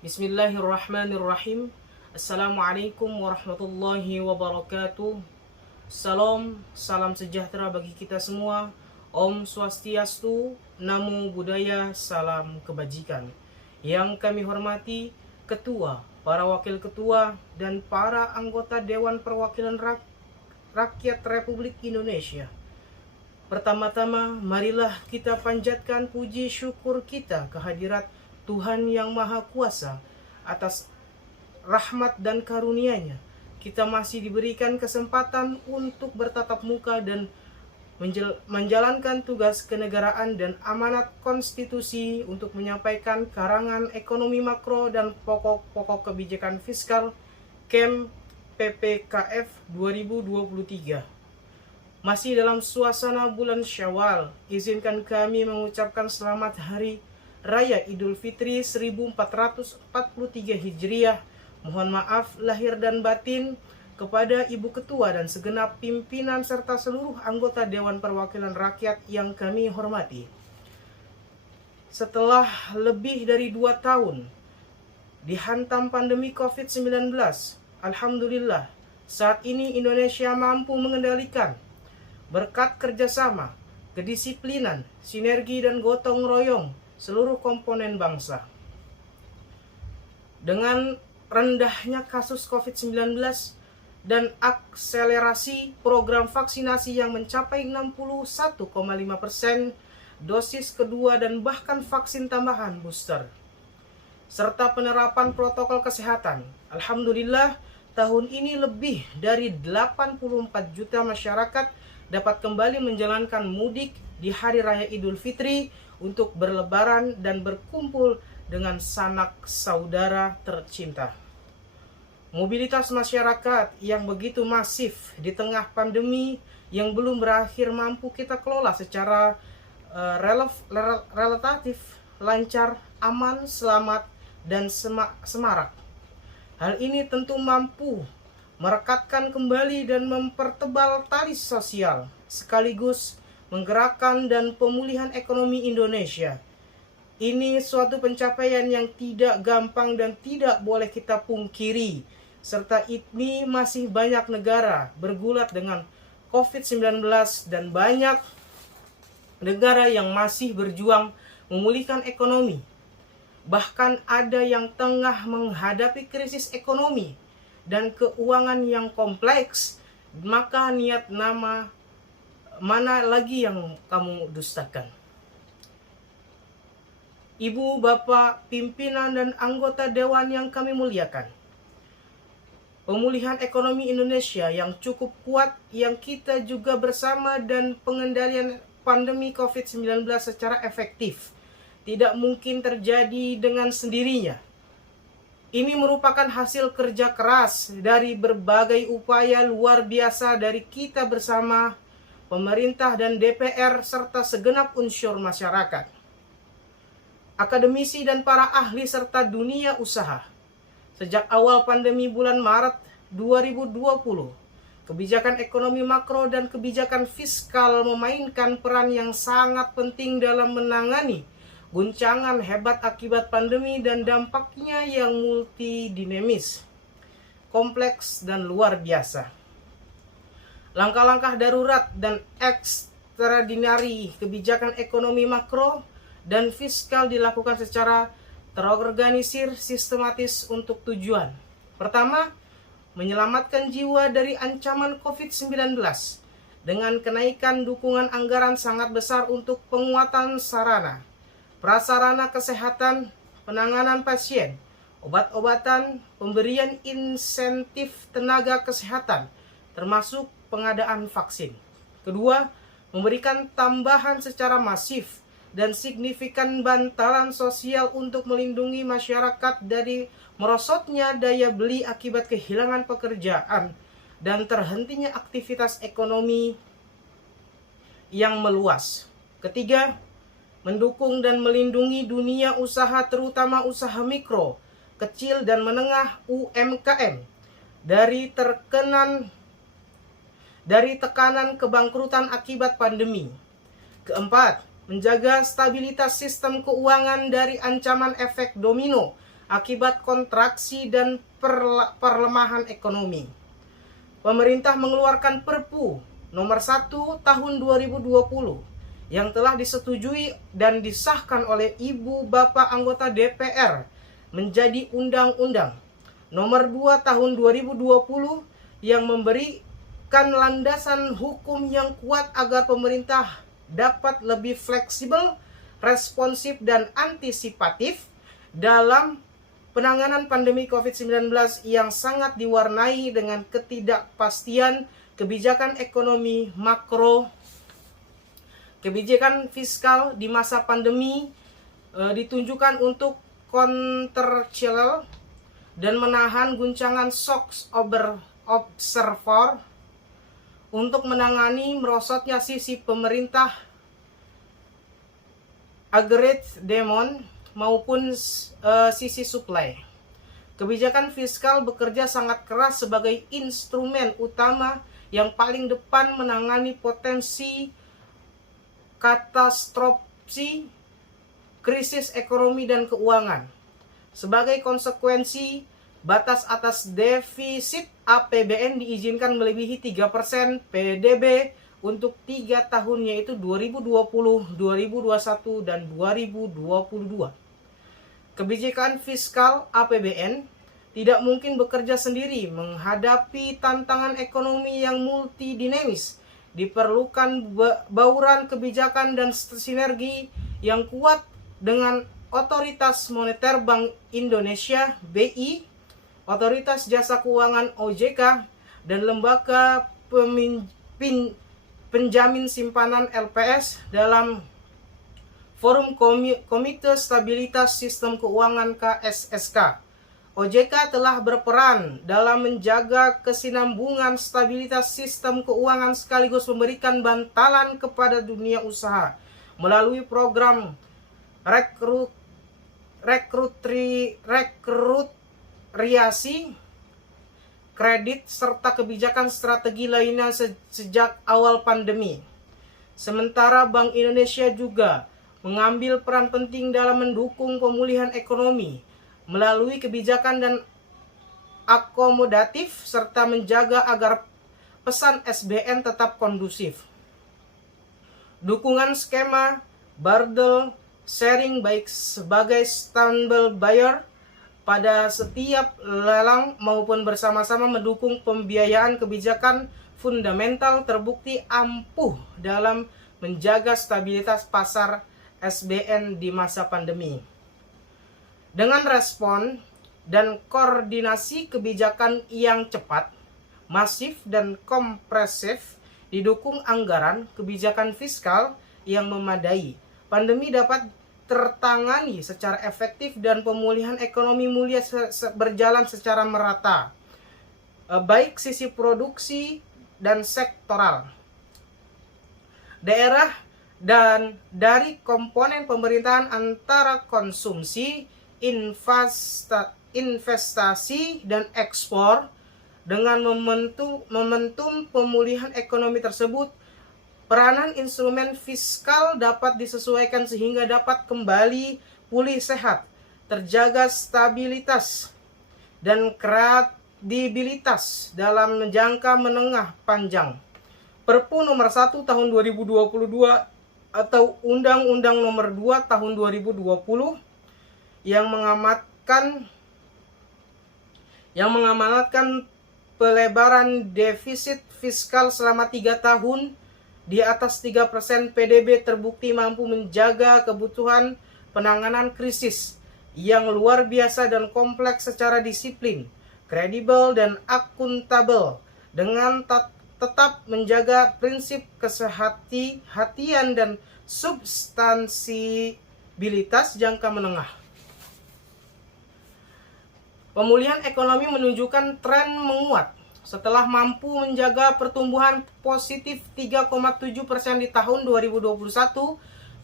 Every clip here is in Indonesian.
Bismillahirrahmanirrahim. Assalamualaikum warahmatullahi wabarakatuh. Salam sejahtera bagi kita semua. Om Swastiastu, Namo Buddhaya, salam kebajikan. Yang kami hormati Ketua, para Wakil Ketua, dan para anggota Dewan Perwakilan Rakyat Republik Indonesia. Pertama-tama, marilah kita panjatkan puji syukur kita kehadirat Tuhan Yang Maha Kuasa atas rahmat dan karunia-Nya. Kita masih diberikan kesempatan untuk bertatap muka dan menjalankan tugas kenegaraan dan amanat konstitusi untuk menyampaikan karangan ekonomi makro dan pokok-pokok kebijakan fiskal KEM PPKF 2023. Masih dalam suasana bulan Syawal, izinkan kami mengucapkan selamat Hari Raya Idul Fitri 1443 Hijriah. Mohon maaf lahir dan batin kepada Ibu Ketua dan segenap pimpinan serta seluruh anggota Dewan Perwakilan Rakyat yang kami hormati. Setelah lebih dari 2 tahun dihantam pandemi COVID-19, alhamdulillah saat ini Indonesia mampu mengendalikan berkat kerjasama, kedisiplinan, sinergi dan gotong royong seluruh komponen bangsa. Dengan rendahnya kasus COVID-19 dan akselerasi program vaksinasi yang mencapai 61,5% dosis kedua dan bahkan vaksin tambahan booster, serta penerapan protokol kesehatan, alhamdulillah tahun ini lebih dari 84 juta masyarakat dapat kembali menjalankan mudik di Hari Raya Idul Fitri untuk berlebaran dan berkumpul dengan sanak saudara tercinta. Mobilitas masyarakat yang begitu masif di tengah pandemi yang belum berakhir mampu kita kelola secara relatif lancar, aman, selamat, dan semarak. Hal ini tentu mampu merekatkan kembali dan mempertebal tali sosial, sekaligus menggerakkan dan pemulihan ekonomi Indonesia. Ini suatu pencapaian yang tidak gampang dan tidak boleh kita pungkiri. Serta ini masih banyak negara bergulat dengan COVID-19 dan banyak negara yang masih berjuang memulihkan ekonomi. Bahkan ada yang tengah menghadapi krisis ekonomi dan keuangan yang kompleks. Maka niat nama mana lagi yang kamu dustakan? Ibu, Bapak, pimpinan dan anggota dewan yang kami muliakan, pemulihan ekonomi Indonesia yang cukup kuat yang kita juga bersama dan pengendalian pandemi COVID-19 secara efektif tidak mungkin terjadi dengan sendirinya. Ini merupakan hasil kerja keras dari berbagai upaya luar biasa dari kita bersama, pemerintah dan DPR, serta segenap unsur masyarakat, akademisi dan para ahli serta dunia usaha. Sejak awal pandemi bulan Maret 2020, kebijakan ekonomi makro dan kebijakan fiskal memainkan peran yang sangat penting dalam menangani guncangan hebat akibat pandemi dan dampaknya yang multidinamis, kompleks, dan luar biasa. Langkah-langkah darurat dan ekstraordinari kebijakan ekonomi makro dan fiskal dilakukan secara terorganisir, sistematis untuk tujuan. Pertama, menyelamatkan jiwa dari ancaman COVID-19 dengan kenaikan dukungan anggaran sangat besar untuk penguatan sarana, prasarana kesehatan, penanganan pasien, obat-obatan, pemberian insentif tenaga kesehatan, termasuk pengadaan vaksin. Kedua, memberikan tambahan secara masif dan signifikan bantalan sosial untuk melindungi masyarakat dari merosotnya daya beli akibat kehilangan pekerjaan dan terhentinya aktivitas ekonomi yang meluas. Ketiga, mendukung dan melindungi dunia usaha terutama usaha mikro, kecil dan menengah UMKM dari tekanan kebangkrutan akibat pandemi. Keempat, menjaga stabilitas sistem keuangan dari ancaman efek domino akibat kontraksi dan perlemahan ekonomi. Pemerintah mengeluarkan Perpu nomor 1 tahun 2020 yang telah disetujui dan disahkan oleh Ibu Bapak anggota DPR menjadi Undang-Undang nomor 2 tahun 2020 yang memberikan landasan hukum yang kuat agar pemerintah dapat lebih fleksibel, responsif, dan antisipatif dalam penanganan pandemi COVID-19 yang sangat diwarnai dengan ketidakpastian kebijakan ekonomi makro. Kebijakan fiskal di masa pandemi ditunjukkan untuk countercyclical dan menahan guncangan shocks observer untuk menangani merosotnya sisi pemerintah aggregate demand maupun sisi supply. Kebijakan fiskal bekerja sangat keras sebagai instrumen utama yang paling depan menangani potensi katastrofi krisis ekonomi dan keuangan. Sebagai konsekuensi, batas atas defisit APBN diizinkan melebihi 3% PDB untuk 3 tahun, yaitu 2020, 2021, dan 2022. Kebijakan fiskal APBN tidak mungkin bekerja sendiri menghadapi tantangan ekonomi yang multidinamis. Diperlukan bauran kebijakan dan sinergi yang kuat dengan Otoritas Moneter Bank Indonesia (BI), Otoritas Jasa Keuangan (OJK), dan Lembaga Penjamin Simpanan (LPS) dalam Forum Komite Stabilitas Sistem Keuangan (KSSK). OJK telah berperan dalam menjaga kesinambungan stabilitas sistem keuangan sekaligus memberikan bantalan kepada dunia usaha melalui program repatriasi kredit serta kebijakan strategi lainnya sejak awal pandemi. Sementara Bank Indonesia juga mengambil peran penting dalam mendukung pemulihan ekonomi melalui kebijakan dan akomodatif serta menjaga agar pesan SBN tetap kondusif. Dukungan skema bundle sharing baik sebagai standby buyer pada setiap lelang maupun bersama-sama mendukung pembiayaan kebijakan fundamental terbukti ampuh dalam menjaga stabilitas pasar SBN di masa pandemi. Dengan respon dan koordinasi kebijakan yang cepat, masif, dan kompresif, didukung anggaran kebijakan fiskal yang memadai, pandemi dapat tertangani secara efektif dan pemulihan ekonomi mulai berjalan secara merata, baik sisi produksi dan sektoral, daerah, dan dari komponen pemerintahan antara konsumsi, investasi, dan ekspor. Dengan momentum pemulihan ekonomi tersebut, peranan instrumen fiskal dapat disesuaikan sehingga dapat kembali pulih sehat, terjaga stabilitas dan kredibilitas dalam jangka menengah panjang. Perpu nomor 1 tahun 2022 atau Undang-Undang nomor 2 tahun 2020 yang mengamanatkan pelebaran defisit fiskal selama 3 tahun di atas 3% PDB terbukti mampu menjaga kebutuhan penanganan krisis yang luar biasa dan kompleks secara disiplin, kredibel, dan akuntabel dengan tetap menjaga prinsip kesehati-hatian dan substansibilitas jangka menengah. Pemulihan ekonomi menunjukkan tren menguat setelah mampu menjaga pertumbuhan positif 3,7% di tahun 2021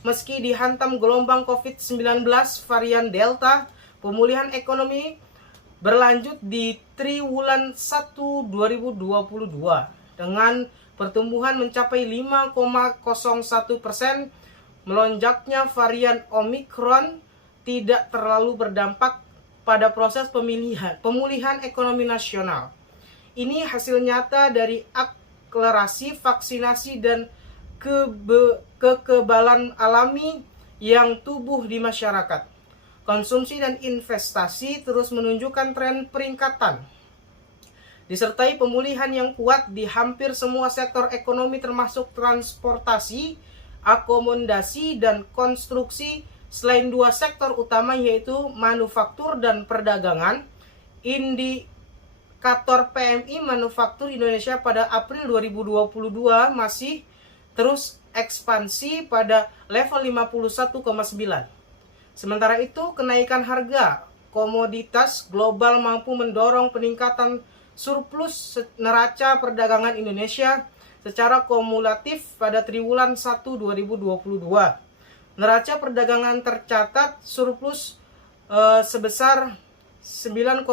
meski dihantam gelombang COVID-19 varian Delta. Pemulihan ekonomi berlanjut di triwulan 1 2022 dengan pertumbuhan mencapai 5,01%. Melonjaknya varian Omicron tidak terlalu berdampak pada proses pemulihan ekonomi nasional. Ini hasil nyata dari akselerasi vaksinasi dan kekebalan alami yang tumbuh di masyarakat. Konsumsi dan investasi terus menunjukkan tren peningkatan, disertai pemulihan yang kuat di hampir semua sektor ekonomi termasuk transportasi, akomodasi, dan konstruksi. Selain dua sektor utama yaitu manufaktur dan perdagangan, indikator PMI manufaktur Indonesia pada April 2022 masih terus ekspansi pada level 51,9. Sementara itu, kenaikan harga komoditas global mampu mendorong peningkatan surplus neraca perdagangan Indonesia secara kumulatif pada triwulan 1 2022. Neraca perdagangan tercatat surplus sebesar 9,3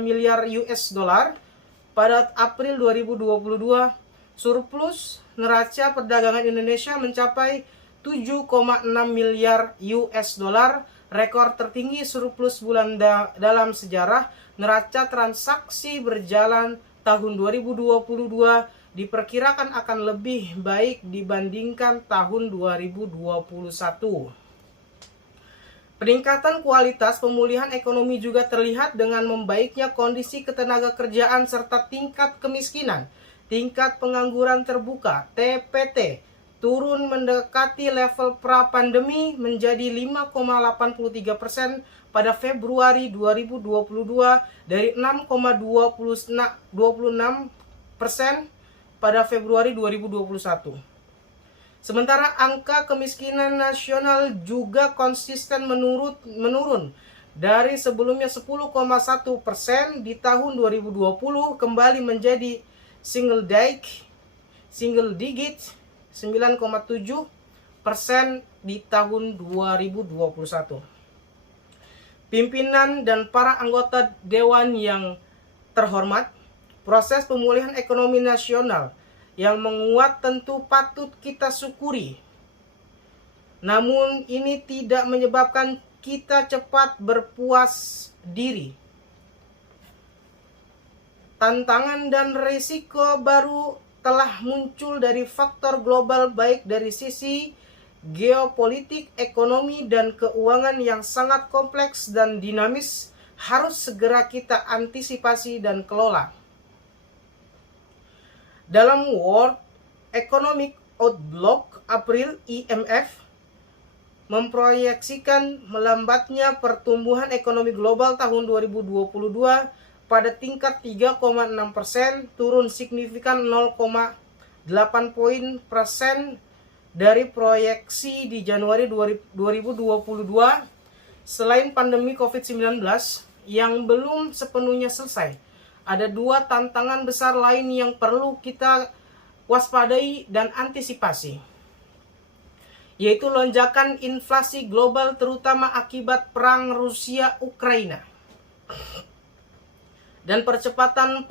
miliar US dollar pada April 2022. Surplus neraca perdagangan Indonesia mencapai 7,6 miliar US dollar, rekor tertinggi surplus bulan dalam sejarah. Neraca transaksi berjalan tahun 2022 diperkirakan akan lebih baik dibandingkan tahun 2021. Peningkatan kualitas pemulihan ekonomi juga terlihat dengan membaiknya kondisi ketenagakerjaan serta tingkat kemiskinan. Tingkat pengangguran terbuka (TPT) turun mendekati level pra-pandemi menjadi 5,83% pada Februari 2022 dari 6,26% pada Februari 2021. Sementara angka kemiskinan nasional juga konsisten menurun dari sebelumnya 10,1% di tahun 2020 kembali menjadi single digit 9,7% di tahun 2021. Pimpinan dan para anggota dewan yang terhormat, proses pemulihan ekonomi nasional yang menguat tentu patut kita syukuri. Namun ini tidak menyebabkan kita cepat berpuas diri. Tantangan dan risiko baru telah muncul dari faktor global baik dari sisi geopolitik, ekonomi, dan keuangan yang sangat kompleks dan dinamis harus segera kita antisipasi dan kelola. Dalam World Economic Outlook April, IMF memproyeksikan melambatnya pertumbuhan ekonomi global tahun 2022 pada tingkat 3,6%, turun signifikan 0,8 poin persen dari proyeksi di Januari 2022. Selain pandemi COVID-19 yang belum sepenuhnya selesai, ada dua tantangan besar lain yang perlu kita waspadai dan antisipasi, yaitu lonjakan inflasi global terutama akibat perang Rusia-Ukraina dan percepatan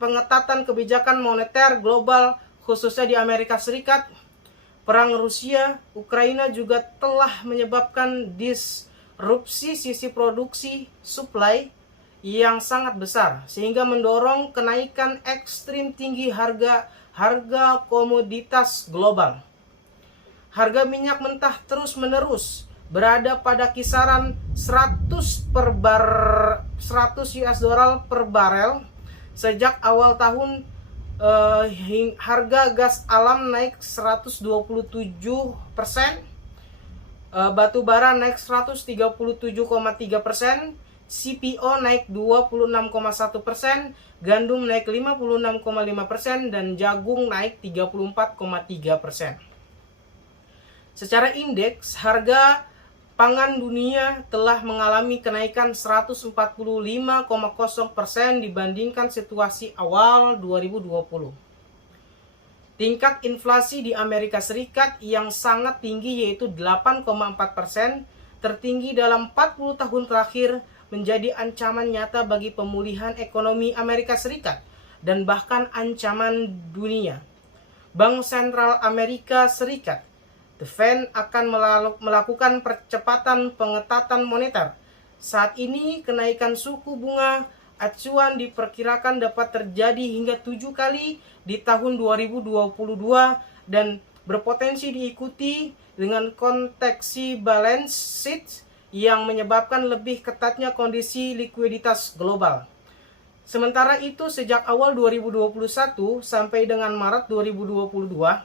pengetatan kebijakan moneter global khususnya di Amerika Serikat. Perang Rusia-Ukraina juga telah menyebabkan disrupsi sisi produksi supply yang sangat besar sehingga mendorong kenaikan ekstrim tinggi harga komoditas global. Harga minyak mentah terus-menerus berada pada kisaran 100 US dollar per barel sejak awal tahun. Harga gas alam naik 127%, batu bara naik 137,3%, CPO naik 26,1%, gandum naik 56,5%, dan jagung naik 34,3%. Secara indeks, harga pangan dunia telah mengalami kenaikan 145,0% dibandingkan situasi awal 2020. Tingkat inflasi di Amerika Serikat yang sangat tinggi yaitu 8,4%, tertinggi dalam 40 tahun terakhir, menjadi ancaman nyata bagi pemulihan ekonomi Amerika Serikat dan bahkan ancaman dunia. Bank Sentral Amerika Serikat, The Fed, akan melakukan percepatan pengetatan moneter Saat ini kenaikan suku bunga acuan diperkirakan dapat terjadi hingga 7 kali di tahun 2022 dan berpotensi diikuti dengan konteksi balance sheet yang menyebabkan lebih ketatnya kondisi likuiditas global. Sementara itu, sejak awal 2021 sampai dengan Maret 2022,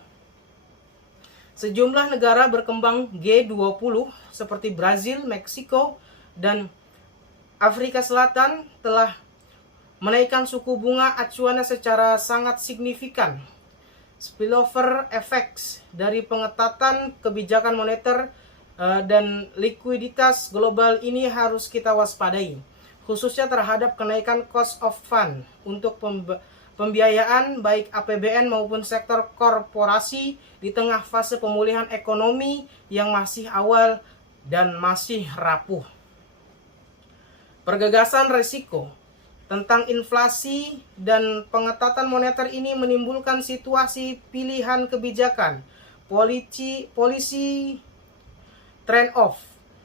sejumlah negara berkembang G20 seperti Brazil, Meksiko, dan Afrika Selatan telah menaikkan suku bunga acuannya secara sangat signifikan. Spillover effects dari pengetatan kebijakan moneter dan likuiditas global ini harus kita waspadai, khususnya terhadap kenaikan cost of fund untuk pembiayaan baik APBN maupun sektor korporasi di tengah fase pemulihan ekonomi yang masih awal dan masih rapuh. Pergegasan resiko tentang inflasi dan pengetatan moneter ini menimbulkan situasi pilihan kebijakan polisi trade-off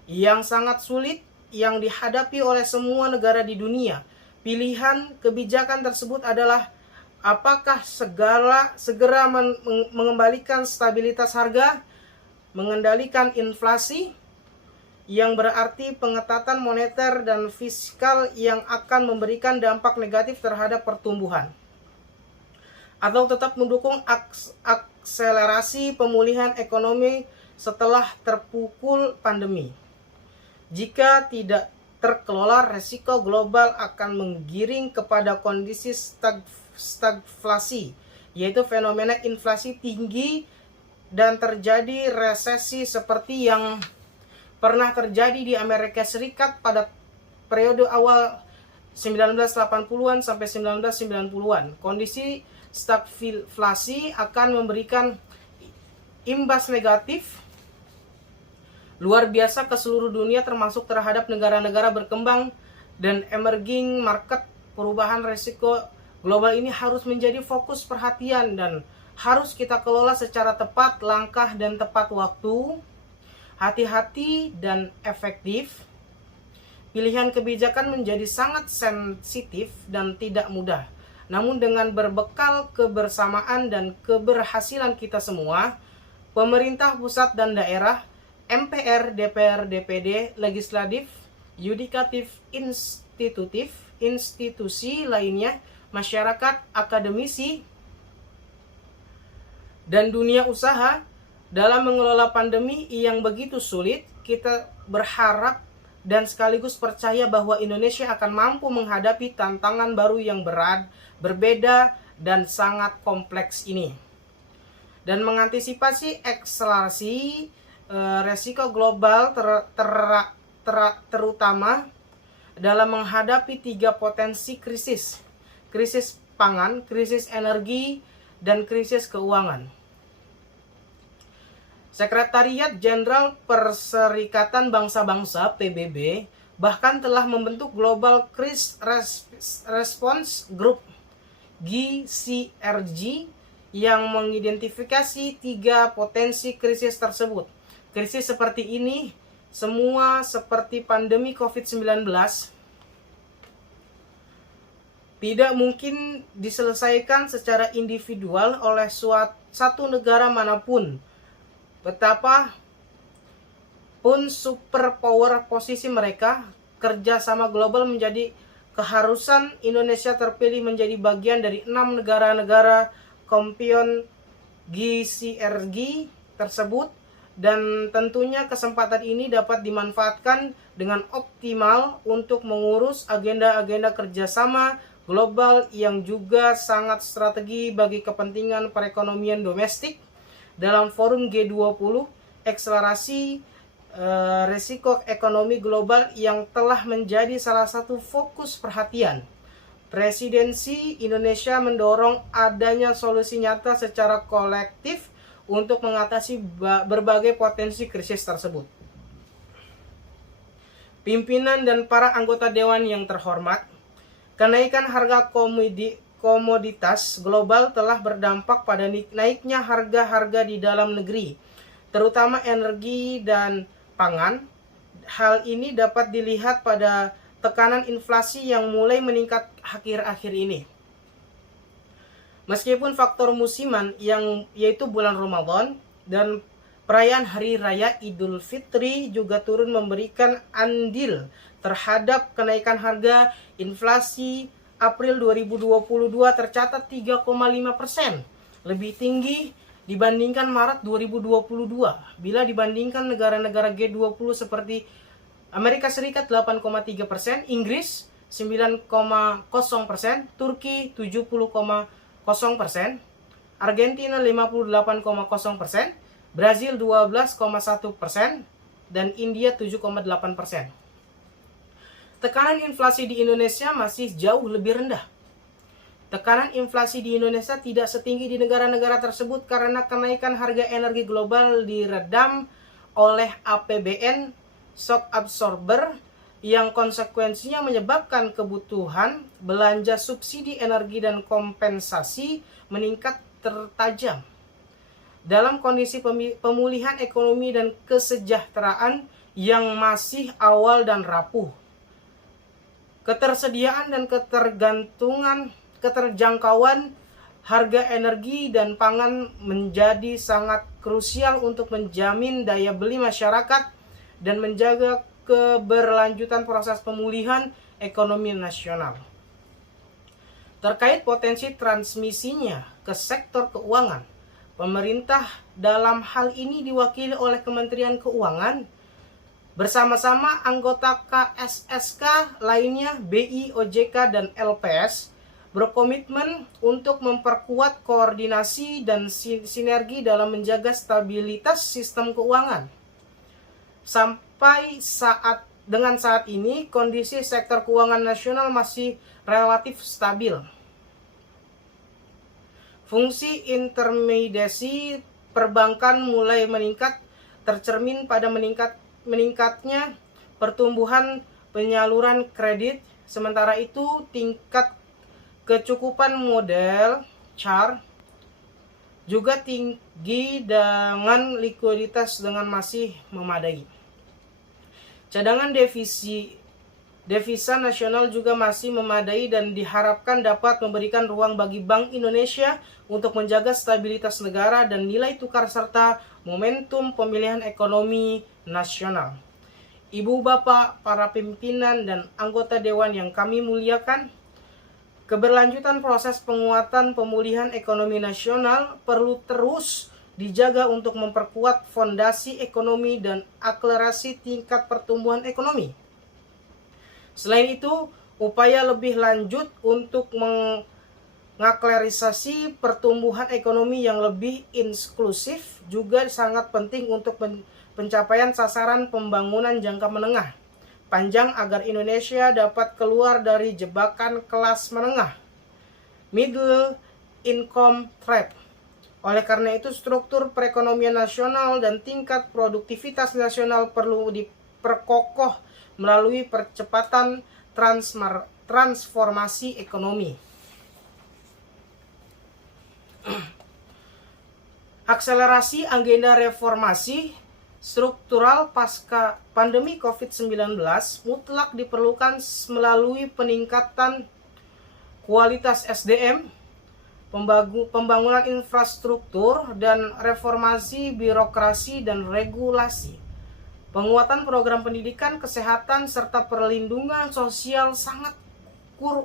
yang sangat sulit yang dihadapi oleh semua negara di dunia. Pilihan kebijakan tersebut adalah apakah segera mengembalikan stabilitas harga, mengendalikan inflasi, yang berarti pengetatan moneter dan fiskal yang akan memberikan dampak negatif terhadap pertumbuhan, atau tetap mendukung akselerasi pemulihan ekonomi setelah terpukul pandemi. Jika tidak terkelola, resiko global akan menggiring kepada kondisi stagflasi, yaitu fenomena inflasi tinggi dan terjadi resesi seperti yang pernah terjadi di Amerika Serikat pada periode awal 1980-an sampai 1990-an. Kondisi stagflasi akan memberikan imbas negatif luar biasa ke seluruh dunia, termasuk terhadap negara-negara berkembang dan emerging market. Perubahan risiko global ini harus menjadi fokus perhatian dan harus kita kelola secara tepat, langkah dan tepat waktu, hati-hati dan efektif. Pilihan kebijakan menjadi sangat sensitif dan tidak mudah. Namun dengan berbekal kebersamaan dan keberhasilan kita semua, pemerintah pusat dan daerah, MPR, DPR, DPD, legislatif, yudikatif, institusi lainnya, masyarakat, akademisi, dan dunia usaha dalam mengelola pandemi yang begitu sulit. Kita berharap dan sekaligus percaya bahwa Indonesia akan mampu menghadapi tantangan baru yang berat, berbeda, dan sangat kompleks ini. Dan mengantisipasi akselerasi resiko global terutama dalam menghadapi 3 potensi krisis: krisis pangan, krisis energi, dan krisis keuangan. Sekretariat Jenderal Perserikatan Bangsa-Bangsa (PBB) bahkan telah membentuk Global Crisis Response Group (GCRG) yang mengidentifikasi 3 potensi krisis tersebut. Krisis seperti ini semua seperti pandemi COVID-19 tidak mungkin diselesaikan secara individual oleh satu negara manapun. Betapa pun superpower posisi mereka, kerjasama global menjadi keharusan. Indonesia terpilih menjadi bagian dari 6 negara-negara kompion GCRG tersebut, dan tentunya kesempatan ini dapat dimanfaatkan dengan optimal untuk mengurus agenda-agenda kerjasama global yang juga sangat strategi bagi kepentingan perekonomian domestik. Dalam forum G20, akselerasi risiko ekonomi global yang telah menjadi salah satu fokus perhatian. Presidensi Indonesia mendorong adanya solusi nyata secara kolektif untuk mengatasi berbagai potensi krisis tersebut. Pimpinan dan para anggota dewan yang terhormat, kenaikan harga komoditas global telah berdampak pada naiknya harga-harga di dalam negeri, terutama energi dan pangan. hal ini dapat dilihat pada tekanan inflasi yang mulai meningkat akhir-akhir ini. Meskipun faktor musiman yang yaitu bulan Ramadan dan perayaan Hari Raya Idul Fitri juga turun memberikan andil terhadap kenaikan harga, inflasi April 2022 tercatat 3,5%, lebih tinggi dibandingkan Maret 2022. Bila dibandingkan negara-negara G20 seperti Amerika Serikat 8,3%, Inggris 9,0%, Turki 70,0%, Argentina 58,0%, Brazil 12,1%, dan India 7,8%. Tekanan inflasi di Indonesia masih jauh lebih rendah. Tekanan inflasi di Indonesia tidak setinggi di negara-negara tersebut karena kenaikan harga energi global diredam oleh APBN shock absorber yang konsekuensinya menyebabkan kebutuhan belanja subsidi energi dan kompensasi meningkat tertajam. Dalam kondisi pemulihan ekonomi dan kesejahteraan yang masih awal dan rapuh, ketersediaan dan keterjangkauan harga energi dan pangan menjadi sangat krusial untuk menjamin daya beli masyarakat dan menjaga keberlanjutan proses pemulihan ekonomi nasional. Terkait potensi transmisinya ke sektor keuangan, pemerintah dalam hal ini diwakili oleh Kementerian Keuangan bersama-sama anggota KSSK lainnya BI, OJK, dan LPS berkomitmen untuk memperkuat koordinasi dan sinergi dalam menjaga stabilitas sistem keuangan. Sampai saat ini kondisi sektor keuangan nasional masih relatif stabil. Fungsi intermediasi perbankan mulai meningkat, tercermin pada meningkatnya pertumbuhan penyaluran kredit. Sementara itu tingkat kecukupan modal CAR juga tinggi dengan likuiditas dengan masih memadai. Cadangan devisa nasional juga masih memadai dan diharapkan dapat memberikan ruang bagi Bank Indonesia untuk menjaga stabilitas negara dan nilai tukar serta momentum pemilihan ekonomi nasional. Ibu, Bapak, para pimpinan dan anggota Dewan yang kami muliakan, keberlanjutan proses penguatan pemulihan ekonomi nasional perlu terus dijaga untuk memperkuat fondasi ekonomi dan akselerasi tingkat pertumbuhan ekonomi. Selain itu, upaya lebih lanjut untuk mengakselerasi pertumbuhan ekonomi yang lebih inklusif juga sangat penting untuk pencapaian sasaran pembangunan jangka menengah panjang agar Indonesia dapat keluar dari jebakan kelas menengah, middle income trap. Oleh karena itu, struktur perekonomian nasional dan tingkat produktivitas nasional perlu diperkokoh melalui percepatan transformasi ekonomi. Akselerasi agenda reformasi struktural pasca pandemi COVID-19 mutlak diperlukan melalui peningkatan kualitas SDM, pembangunan infrastruktur, dan reformasi birokrasi dan regulasi. Penguatan program pendidikan, kesehatan, serta perlindungan sosial sangat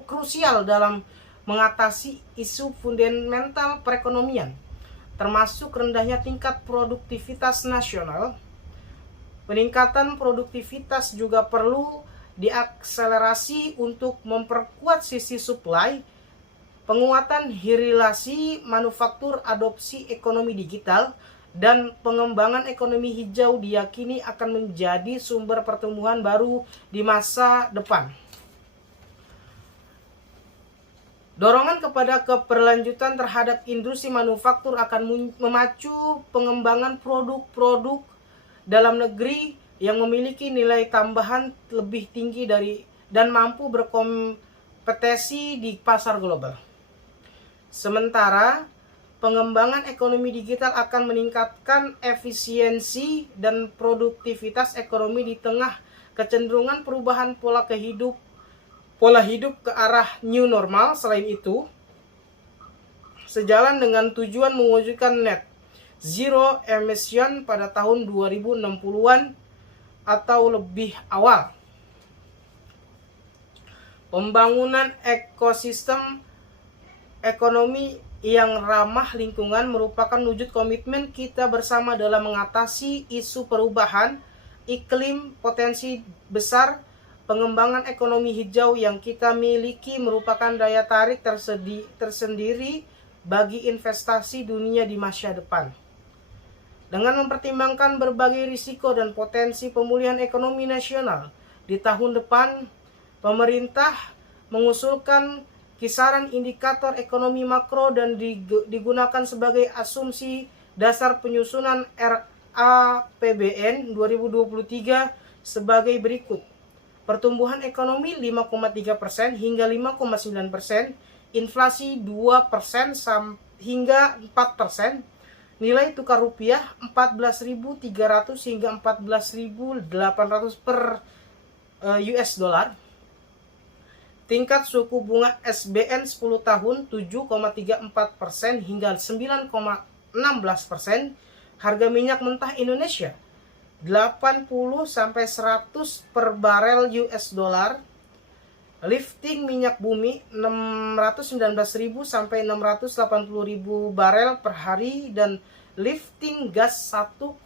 krusial dalam mengatasi isu fundamental perekonomian, termasuk rendahnya tingkat produktivitas nasional. Peningkatan produktivitas juga perlu diakselerasi untuk memperkuat sisi supply, penguatan hirilasi manufaktur, adopsi ekonomi digital, dan pengembangan ekonomi hijau diyakini akan menjadi sumber pertumbuhan baru di masa depan. Dorongan kepada keberlanjutan terhadap industri manufaktur akan memacu pengembangan produk-produk dalam negeri yang memiliki nilai tambahan lebih tinggi dan mampu berkompetisi di pasar global. Sementara, pengembangan ekonomi digital akan meningkatkan efisiensi dan produktivitas ekonomi di tengah kecenderungan perubahan pola hidup ke arah new normal. Selain itu, sejalan dengan tujuan mewujudkan net zero emission pada tahun 2060-an atau lebih awal. Pembangunan ekosistem ekonomi yang ramah lingkungan merupakan wujud komitmen kita bersama dalam mengatasi isu perubahan iklim. Potensi besar pengembangan ekonomi hijau yang kita miliki merupakan daya tarik tersendiri bagi investasi dunia di masa depan. Dengan mempertimbangkan berbagai risiko dan potensi pemulihan ekonomi nasional di tahun depan, pemerintah mengusulkan kisaran indikator ekonomi makro dan digunakan sebagai asumsi dasar penyusunan RAPBN 2023 sebagai berikut. Pertumbuhan ekonomi 5,3% hingga 5,9%, inflasi 2% hingga 4%, nilai tukar rupiah 14.300 hingga 14.800 per US dollar. Tingkat suku bunga SBN 10 tahun 7,34% hingga 9,16%. Harga minyak mentah Indonesia 80 sampai 100 per barel US dollar. Lifting minyak bumi 619.000 sampai 680.000 barel per hari, dan lifting gas 1,2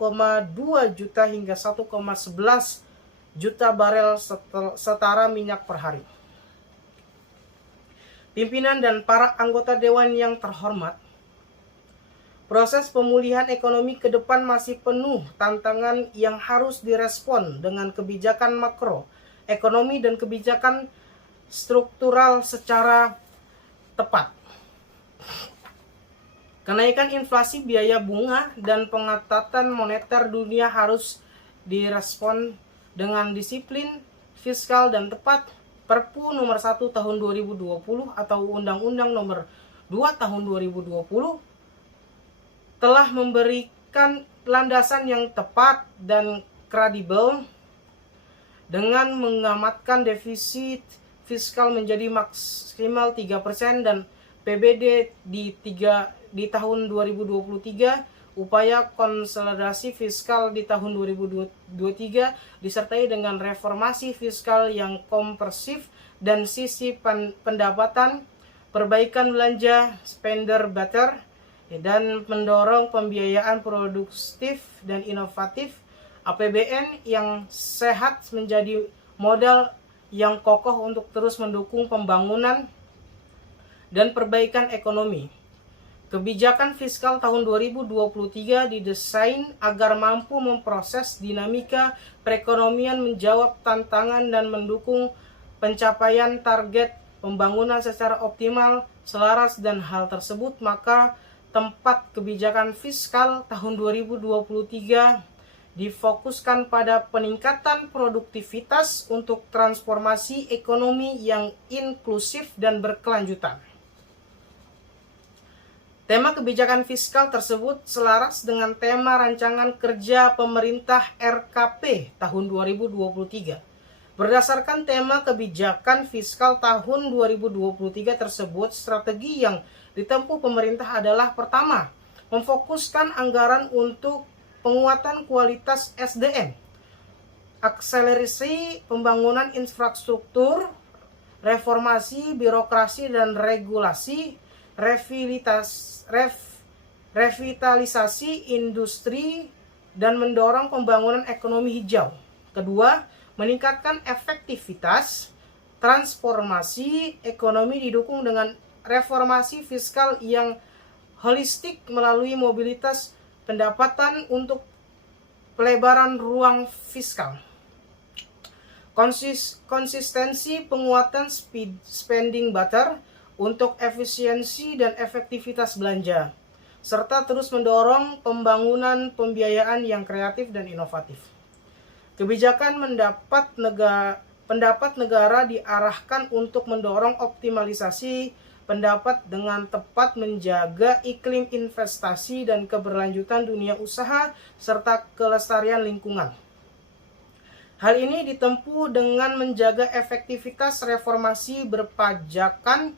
juta hingga 1,11 juta barel setara minyak per hari. Pimpinan dan para anggota dewan yang terhormat, proses pemulihan ekonomi ke depan masih penuh tantangan yang harus direspon dengan kebijakan makro ekonomi dan kebijakan struktural secara tepat. Kenaikan inflasi, biaya bunga, dan pengetatan moneter dunia harus direspon dengan disiplin fiskal dan tepat. Perpu nomor 1 tahun 2020 atau Undang-Undang nomor 2 tahun 2020 telah memberikan landasan yang tepat dan kredibel dengan mengamatkan defisit fiskal menjadi maksimal 3% dan PBD di tahun 2023. Upaya konsolidasi fiskal di tahun 2023 disertai dengan reformasi fiskal yang komprehensif dan sisi pendapatan, perbaikan belanja spender better, dan mendorong pembiayaan produktif dan inovatif. APBN yang sehat menjadi modal yang kokoh untuk terus mendukung pembangunan dan perbaikan ekonomi. Kebijakan fiskal tahun 2023 didesain agar mampu memproses dinamika perekonomian, menjawab tantangan, dan mendukung pencapaian target pembangunan secara optimal, selaras, dan hal tersebut maka tempat kebijakan fiskal tahun 2023 difokuskan pada peningkatan produktivitas untuk transformasi ekonomi yang inklusif dan berkelanjutan. Tema kebijakan fiskal tersebut selaras dengan tema rancangan kerja pemerintah RKP tahun 2023. Berdasarkan tema kebijakan fiskal tahun 2023 tersebut, strategi yang ditempuh pemerintah adalah: pertama, memfokuskan anggaran untuk penguatan kualitas SDM, akselerasi pembangunan infrastruktur, reformasi birokrasi dan regulasi, revitalisasi industri, dan mendorong pembangunan ekonomi hijau. Kedua, meningkatkan efektivitas transformasi ekonomi didukung dengan reformasi fiskal yang holistik melalui mobilitas pendapatan untuk pelebaran ruang fiskal. Konsistensi penguatan spending better untuk efisiensi dan efektivitas belanja, serta terus mendorong pembangunan pembiayaan yang kreatif dan inovatif. Kebijakan pendapat negara diarahkan untuk mendorong optimalisasi pendapat dengan tepat, menjaga iklim investasi dan keberlanjutan dunia usaha, serta kelestarian lingkungan. Hal ini ditempuh dengan menjaga efektivitas reformasi berpajakan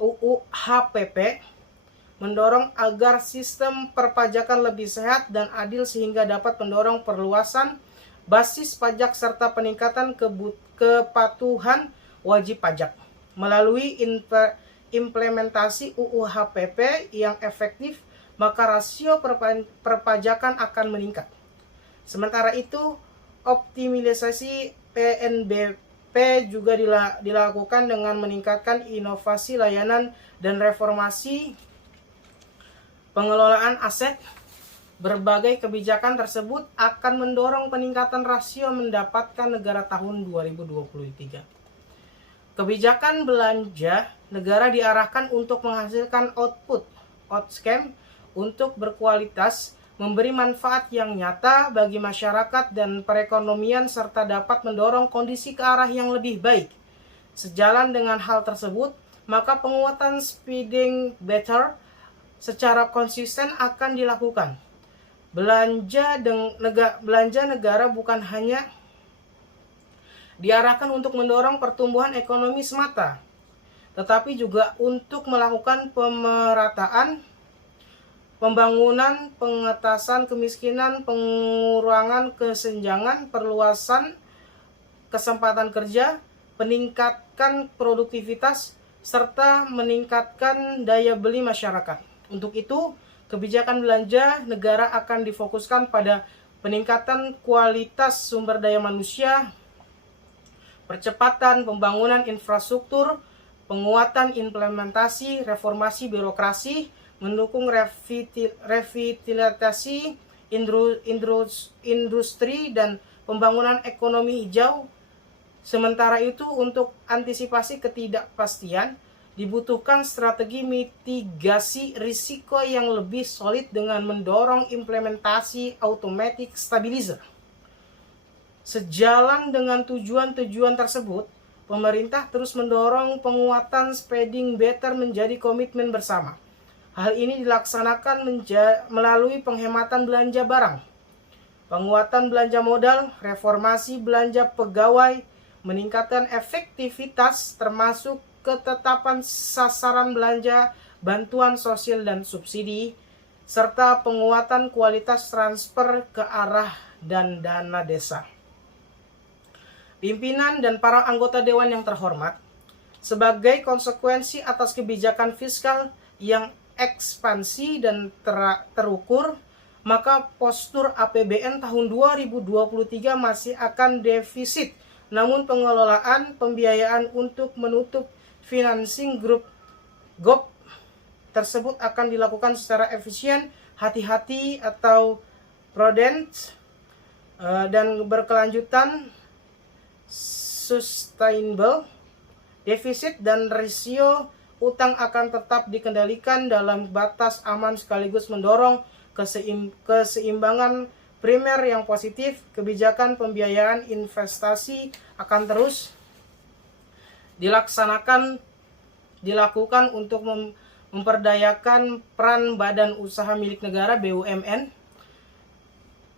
UU HPP, mendorong agar sistem perpajakan lebih sehat dan adil sehingga dapat mendorong perluasan basis pajak serta peningkatan kepatuhan wajib pajak. Melalui implementasi UU HPP yang efektif, maka rasio perpajakan akan meningkat. Sementara itu, optimalisasi PNBP juga dilakukan dengan meningkatkan inovasi layanan dan reformasi pengelolaan aset. Berbagai kebijakan tersebut akan mendorong peningkatan rasio mendapatkan negara tahun 2023. Kebijakan belanja negara diarahkan untuk menghasilkan outcome untuk berkualitas, memberi manfaat yang nyata bagi masyarakat dan perekonomian serta dapat mendorong kondisi ke arah yang lebih baik. Sejalan dengan hal tersebut, maka penguatan spending better secara konsisten akan dilakukan. Belanja negara bukan hanya diarahkan untuk mendorong pertumbuhan ekonomi semata, tetapi juga untuk melakukan pemerataan pembangunan, pengentasan kemiskinan, pengurangan kesenjangan, perluasan kesempatan kerja, meningkatkan produktivitas, serta meningkatkan daya beli masyarakat. Untuk itu, kebijakan belanja negara akan difokuskan pada peningkatan kualitas sumber daya manusia, percepatan pembangunan infrastruktur, penguatan implementasi reformasi birokrasi, mendukung revitalisasi industri dan pembangunan ekonomi hijau. Sementara itu, untuk antisipasi ketidakpastian, dibutuhkan strategi mitigasi risiko yang lebih solid dengan mendorong implementasi automatic stabilizer. Sejalan dengan tujuan-tujuan tersebut, pemerintah terus mendorong penguatan spending better menjadi komitmen bersama. Hal ini dilaksanakan melalui penghematan belanja barang, penguatan belanja modal, reformasi belanja pegawai, meningkatkan efektivitas termasuk ketetapan sasaran belanja, bantuan sosial dan subsidi, serta penguatan kualitas transfer ke arah dan dana desa. Pimpinan dan para anggota dewan yang terhormat, sebagai konsekuensi atas kebijakan fiskal yang ekspansi dan terukur, maka postur APBN tahun 2023 masih akan defisit. Namun pengelolaan pembiayaan untuk menutup financing GOP tersebut akan dilakukan secara efisien, hati-hati atau prudent, dan berkelanjutan, sustainable. Defisit dan rasio utang akan tetap dikendalikan dalam batas aman sekaligus mendorong keseimbangan primer yang positif. Kebijakan pembiayaan investasi akan terus dilakukan untuk memperdayakan peran badan usaha milik negara BUMN,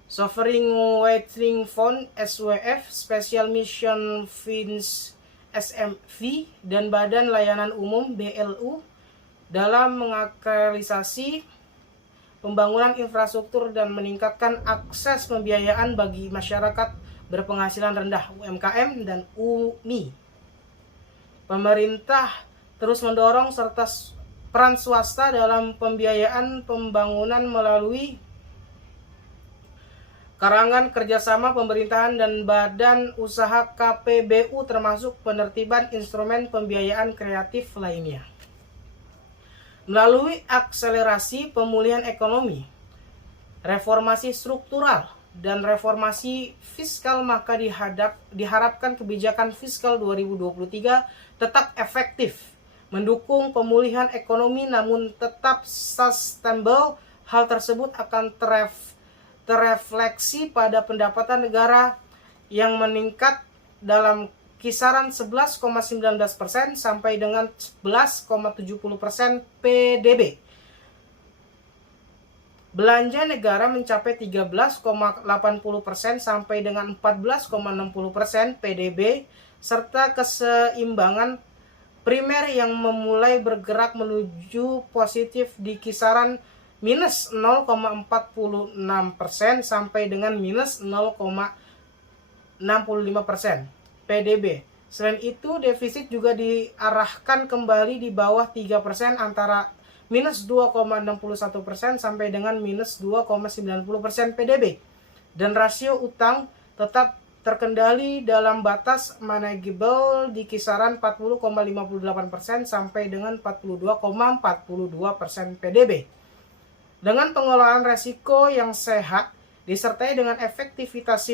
Sovereign Wealth Fund SWF, Special Mission Funds SMV, dan Badan Layanan Umum BLU dalam mengakselerasi pembangunan infrastruktur dan meningkatkan akses pembiayaan bagi masyarakat berpenghasilan rendah UMKM dan UMI. Pemerintah terus mendorong serta peran swasta dalam pembiayaan pembangunan melalui karangan kerjasama pemerintahan dan badan usaha KPBU, termasuk penertiban instrumen pembiayaan kreatif lainnya. Melalui akselerasi pemulihan ekonomi, reformasi struktural, dan reformasi fiskal, maka diharapkan kebijakan fiskal 2023 tetap efektif, mendukung pemulihan ekonomi namun tetap sustainable. Hal tersebut akan terefleksi pada pendapatan negara yang meningkat dalam kisaran 11,19% sampai dengan 11,70% PDB. belanja negara mencapai 13,80% sampai dengan 14,60% PDB, serta keseimbangan primer yang memulai bergerak menuju positif di kisaran minus 0,46% sampai dengan minus 0,65% PDB. Selain itu, defisit juga diarahkan kembali di bawah 3% antara minus 2,61% sampai dengan minus 2,90% PDB. Dan rasio utang tetap terkendali dalam batas manageable di kisaran 40,58% sampai dengan 42,42% PDB. Dengan pengelolaan resiko yang sehat disertai dengan efektivitas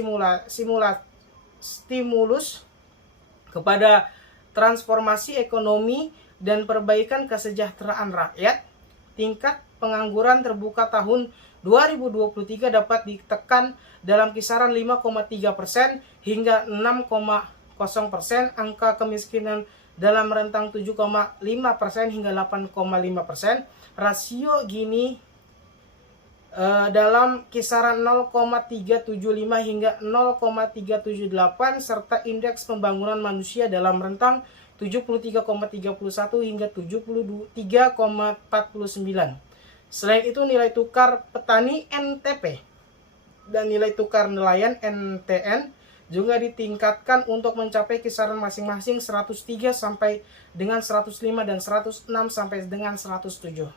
stimulus kepada transformasi ekonomi dan perbaikan kesejahteraan rakyat, tingkat pengangguran terbuka tahun 2023 dapat ditekan dalam kisaran 5,3% hingga 6,0%, angka kemiskinan dalam rentang 7,5% hingga 8,5%, rasio Gini dalam kisaran 0,375 hingga 0,378, serta indeks pembangunan manusia dalam rentang 73,31 hingga 73,49. Selain itu, nilai tukar petani NTP dan nilai tukar nelayan NTN juga ditingkatkan untuk mencapai kisaran masing-masing 103 sampai dengan 105 dan 106 sampai dengan 107.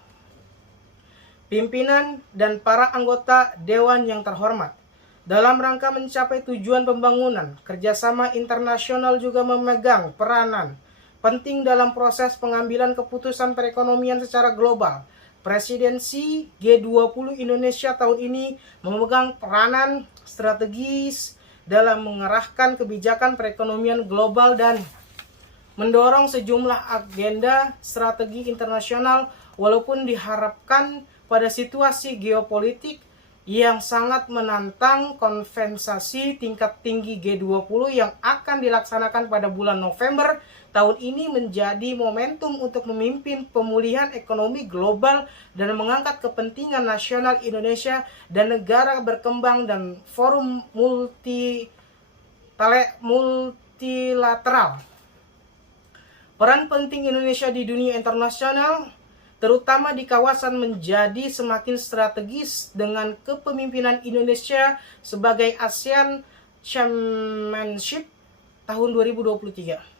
Pimpinan dan para anggota Dewan yang terhormat, dalam rangka mencapai tujuan pembangunan, kerjasama internasional juga memegang peranan penting dalam proses pengambilan keputusan perekonomian secara global. Presidensi G20 Indonesia tahun ini memegang peranan strategis dalam mengarahkan kebijakan perekonomian global dan mendorong sejumlah agenda strategi internasional, walaupun diharapkan pada situasi geopolitik yang sangat menantang, konferensi tingkat tinggi G20 yang akan dilaksanakan pada bulan November tahun ini menjadi momentum untuk memimpin pemulihan ekonomi global dan mengangkat kepentingan nasional Indonesia dan negara berkembang dan forum multilateral. Peran penting Indonesia di dunia internasional, terutama di kawasan, menjadi semakin strategis dengan kepemimpinan Indonesia sebagai ASEAN Chairmanship tahun 2023.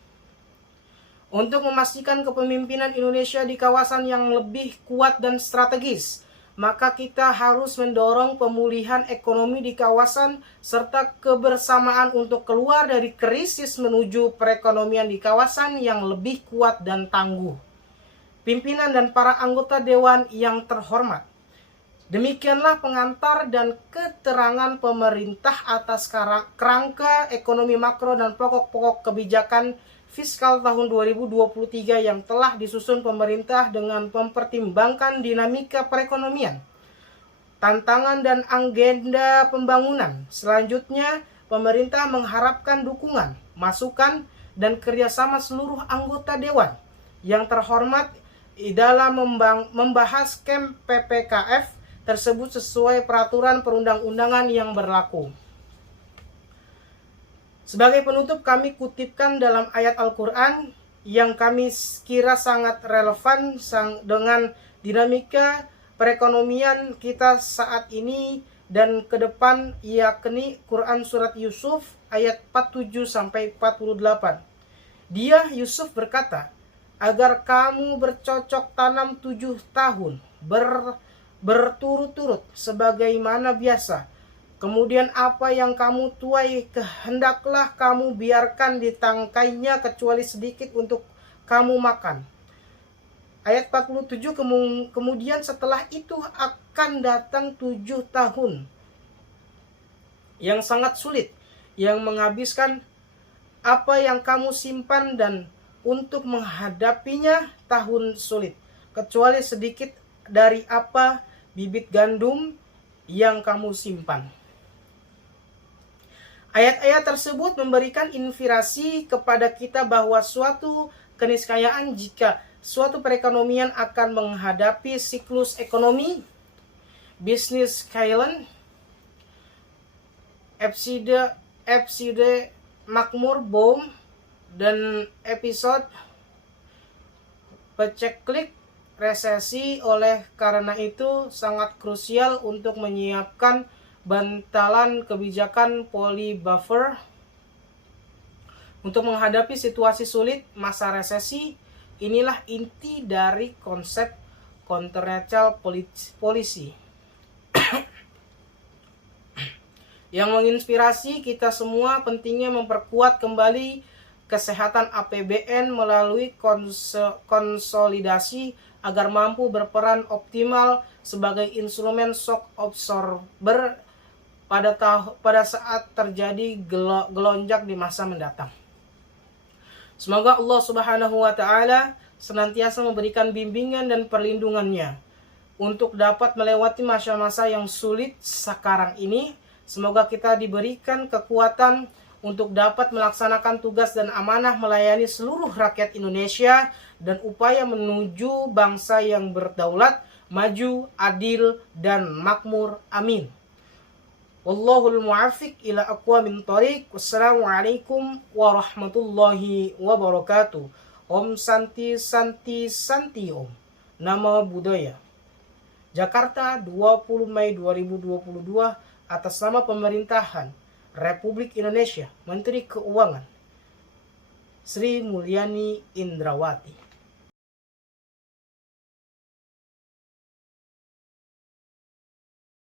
Untuk memastikan kepemimpinan Indonesia di kawasan yang lebih kuat dan strategis, maka kita harus mendorong pemulihan ekonomi di kawasan serta kebersamaan untuk keluar dari krisis menuju perekonomian di kawasan yang lebih kuat dan tangguh. Pimpinan dan para anggota Dewan yang terhormat, demikianlah pengantar dan keterangan pemerintah atas kerangka ekonomi makro dan pokok-pokok kebijakan fiskal tahun 2023 yang telah disusun pemerintah dengan mempertimbangkan dinamika perekonomian, tantangan dan agenda pembangunan. Selanjutnya, pemerintah mengharapkan dukungan, masukan, dan kerjasama seluruh anggota Dewan yang terhormat dalam membahas KEM PPKF tersebut sesuai peraturan perundang-undangan yang berlaku. Sebagai penutup, kami kutipkan dalam ayat Al-Quran yang kami kira sangat relevan dengan dinamika perekonomian kita saat ini dan ke depan, yakni Quran Surat Yusuf ayat 47-48. Dia, Yusuf, berkata, agar kamu bercocok tanam 7 tahun berturut-turut sebagaimana biasa. Kemudian apa yang kamu tuai hendaklah kamu biarkan di tangkainya kecuali sedikit untuk kamu makan. Ayat 47, kemudian setelah itu akan datang 7 tahun yang sangat sulit, yang menghabiskan apa yang kamu simpan, dan untuk menghadapinya tahun sulit, kecuali sedikit dari apa bibit gandum yang kamu simpan. Ayat-ayat tersebut memberikan inspirasi kepada kita bahwa suatu keniscayaan jika suatu perekonomian akan menghadapi siklus ekonomi Bisnis Kailan, episode Makmur Bom, dan episode paceklik resesi. Oleh karena itu sangat krusial untuk menyiapkan bantalan kebijakan poly buffer untuk menghadapi situasi sulit masa resesi. Inilah inti dari konsep counterneutral policy yang menginspirasi kita semua. Pentingnya memperkuat kembali kesehatan APBN melalui konsolidasi agar mampu berperan optimal sebagai instrumen shock absorber pada saat terjadi gelonjak di masa mendatang. Semoga Allah Subhanahu wa Ta'ala senantiasa memberikan bimbingan dan perlindungannya untuk dapat melewati masa-masa yang sulit sekarang ini. Semoga kita diberikan kekuatan untuk dapat melaksanakan tugas dan amanah melayani seluruh rakyat Indonesia dan upaya menuju bangsa yang berdaulat, maju, adil, dan makmur. Amin. Wallahul muwaffiq ila aqwamit thoriq. Wassalamualaikum warahmatullahi wabarakatuh. Om Santi Santi Santi Om. Nama Budaya. Jakarta, 20 Mei 2022, atas nama Pemerintahan Republik Indonesia, Menteri Keuangan Sri Mulyani Indrawati.